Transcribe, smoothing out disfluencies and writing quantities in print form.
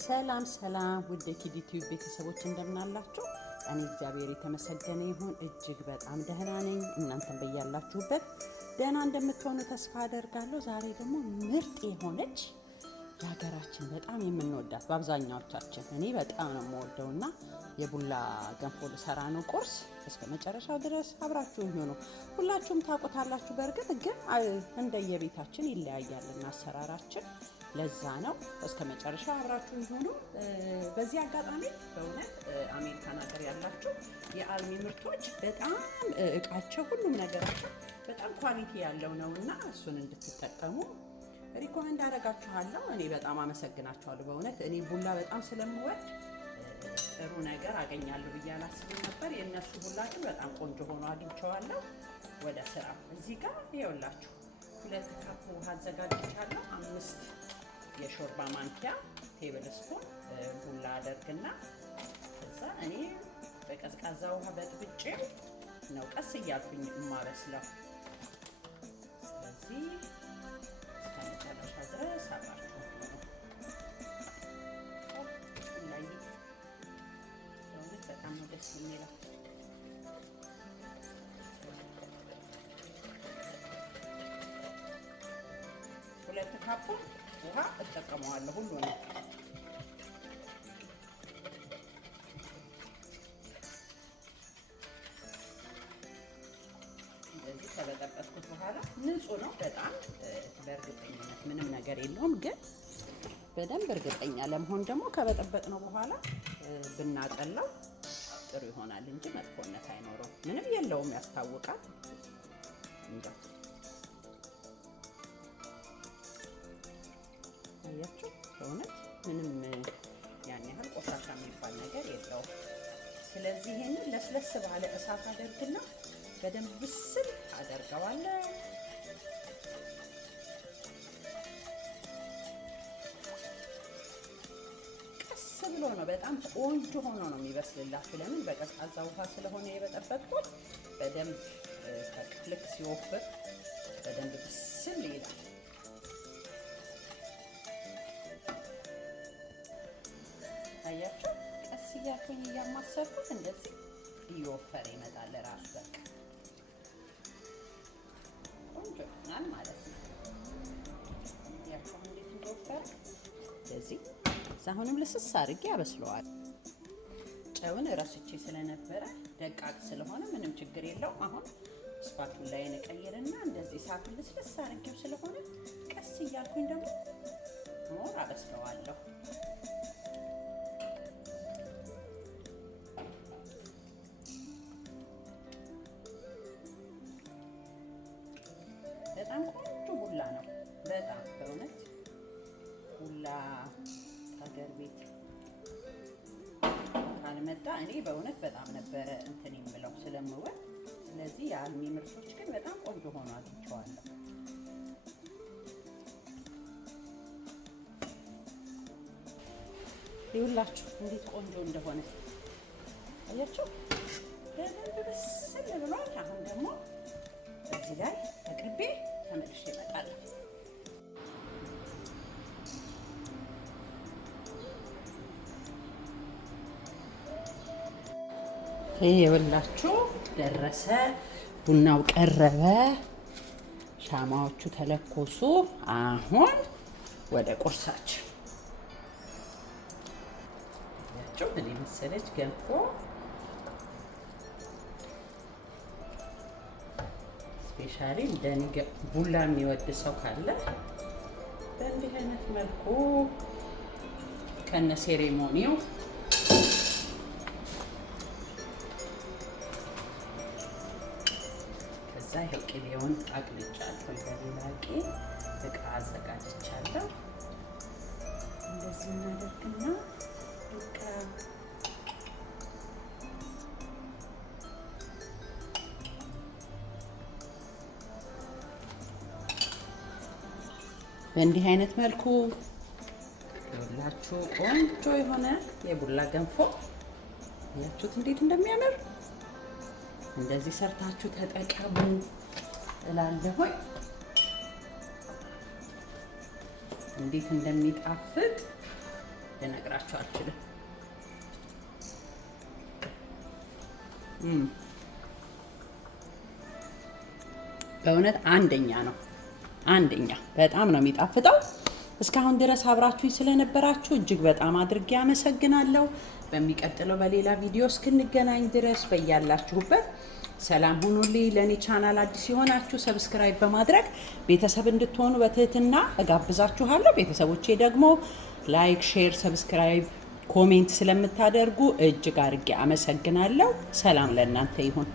ሰላም ሰላም ውድ የኪድ ዩቲዩብ ቤተሰቦች እንደምን አላችሁ? እኔ እግዚአብሔር የተመሰገነ ይሁን እጅግ በጣም ደህና ነኝ። እናንተም በያላችሁበት ደህና እንደምትሆኑ ተስፋ አደርጋለሁ። ዛሬ ደግሞ ምርጥ የሆነች የሀገራችን በጣም የምንወዳት በአብዛኛዎቻችን እኔ በጣም ነው የምወደውና የቡላ ገንፎ ልሰራ ነው። ቁርስ እስከ መጨረሻው ድረስ አብራችሁ ይሁኑ። ሁላችሁም ታውቁታላችሁ። በእርግጥ ግን እንደየቤታችን ይለያያልና አሰራራችን ለዛ ነው። እስከ መጨረሻ አብራችሁ ይሁኑ። በዚህ አጋጣሚ በእውነት አሜሪካን ሀገር ያላችሁ የአልሚ ምርቶች በጣም እቃቸው ሁሉም ነገራቸው በጣም ኳሊቲ ያለው ነውና እሱን እንድትጠቀሙ ሪኮመንድ አደርጋችኋለሁ። እኔ በጣም አመሰግናችኋለሁ። በእውነት እኔ ቡላ በጣም ስለምወድ ጥሩ ነገር አገኛለሁ ብዬ አላስብም ነበር። የእነሱ ቡላ ግን በጣም ቆንጆ ሆኖ አግኝቼዋለሁ። ወደ ስራ እዚህ ጋር ይኸውላችሁ 2 ካፕ ውሃ አዘጋጅቻለሁ። 5 የሾርባ ማንኪያ ቴብል ስፑን ቡላ አደርግና ከዛ እኔ በቀዝቃዛ ውሃ በጥብጬ ነው ቀስ እያልኩኝ የማበስለው። ስለዚህ እስከ መጨረሻ ድረስ አብራችሁ ላይ በጣም ደስ የሚለው 2 ካፕ ውሃ እጠቀመዋለሁ ሁሉንም። እንደዚህ ከበጠበጥኩት በኋላ ንጹህ ነው በጣም በእርግጠኝነት ምንም ነገር የለውም። ግን በደንብ እርግጠኛ ለመሆን ደግሞ ከበጠበጥነው በኋላ ብናጠላው ጥሩ ይሆናል እንጂ መጥፎነት አይኖረውም። ምንም የለውም፣ ያስታውቃል። ያያችሁ በእውነት ምንም ያን ያህል ቆሻሻ የሚባል ነገር የለውም። ስለዚህ ይሄንን ለስለስ ባለ እሳት አደርግና በደንብ ብስል አደርገዋለሁ። ቀስ ብሎ ነው በጣም ቆንጆ ሆኖ ነው የሚበስልላችሁ። ለምን በቀዝቃዛ ውሃ ስለሆነ የበጠበጥኩት በደንብ ልክ ሲወፍር በደንብ ብስል ይላል። አያችሁ ቀስ እያልኩኝ እያማሰልኩት እንደዚህ እየወፈረ ይመጣል ራሱ በቃ ቆንጆ ይሆናል ማለት ነው። ያው እንዴት እንደወፈረ እንደዚህ አሁንም ልስስ አድርጌ አበስለዋል። ጨውን ረስቼ ስለነበረ ደቃቅ ስለሆነ ምንም ችግር የለውም። አሁን ስፓቱን ላይ እንቀይርና እንደዚህ እሳቱን ልስልስ አድርጌው ስለሆነ ቀስ እያልኩኝ ደግሞ ሞር አበስለዋለሁ። በጣም ቆንጆ ቡላ ነው። በጣም በእውነት ቡላ ሀገር ቤት ካልመጣ እኔ በእውነት በጣም ነበረ እንትን የምለው ስለምወድ። ስለዚህ የአልሚ ምርቶች ግን በጣም ቆንጆ ሆኖ አግኝቼዋለሁ። ይኸውላችሁ እንዴት ቆንጆ እንደሆነ አያችሁ። በደንብ በስል ብሏል። አሁን ደግሞ እዚህ ላይ አቅርቤ ተመልሼ እመጣለሁ። ይኸውላችሁ ደረሰ፣ ቡናው ቀረበ፣ ሻማዎቹ ተለኮሱ። አሁን ወደ ቁርሳችን ያቸው ምን መሰለች ገንፎ ስፔሻሊ እንደኔ ቡላ የሚወድ ሰው ካለ በእንዲህ አይነት መልኩ ከነ ሴሬሞኒው ከዛ ይሄው ቅቤውን አቅልጫለሁ። በሌላ እቃ አዘጋጅቻለሁ። እንደዚህ እናደርግና በቃ በእንዲህ አይነት መልኩ ሁላችሁ ቆንጆ የሆነ የቡላ ገንፎ ያችሁት እንዴት እንደሚያምር እንደዚህ ሰርታችሁ ተጠቀሙ እላለሁ። እንዴት እንደሚጣፍጥ ልነግራችሁ አልችልም። በእውነት አንደኛ ነው። አንደኛ በጣም ነው የሚጣፍጠው። እስካሁን ድረስ አብራችሁኝ ስለነበራችሁ እጅግ በጣም አድርጌ አመሰግናለሁ። በሚቀጥለው በሌላ ቪዲዮ እስክንገናኝ ድረስ በያላችሁበት ሰላም ሁኑልኝ። ለኔ ቻናል አዲስ የሆናችሁ ሰብስክራይብ በማድረግ ቤተሰብ እንድትሆኑ በትህትና እጋብዛችኋለሁ። ቤተሰቦቼ ደግሞ ላይክ፣ ሼር፣ ሰብስክራይብ፣ ኮሜንት ስለምታደርጉ እጅግ አድርጌ አመሰግናለሁ። ሰላም ለእናንተ ይሁን።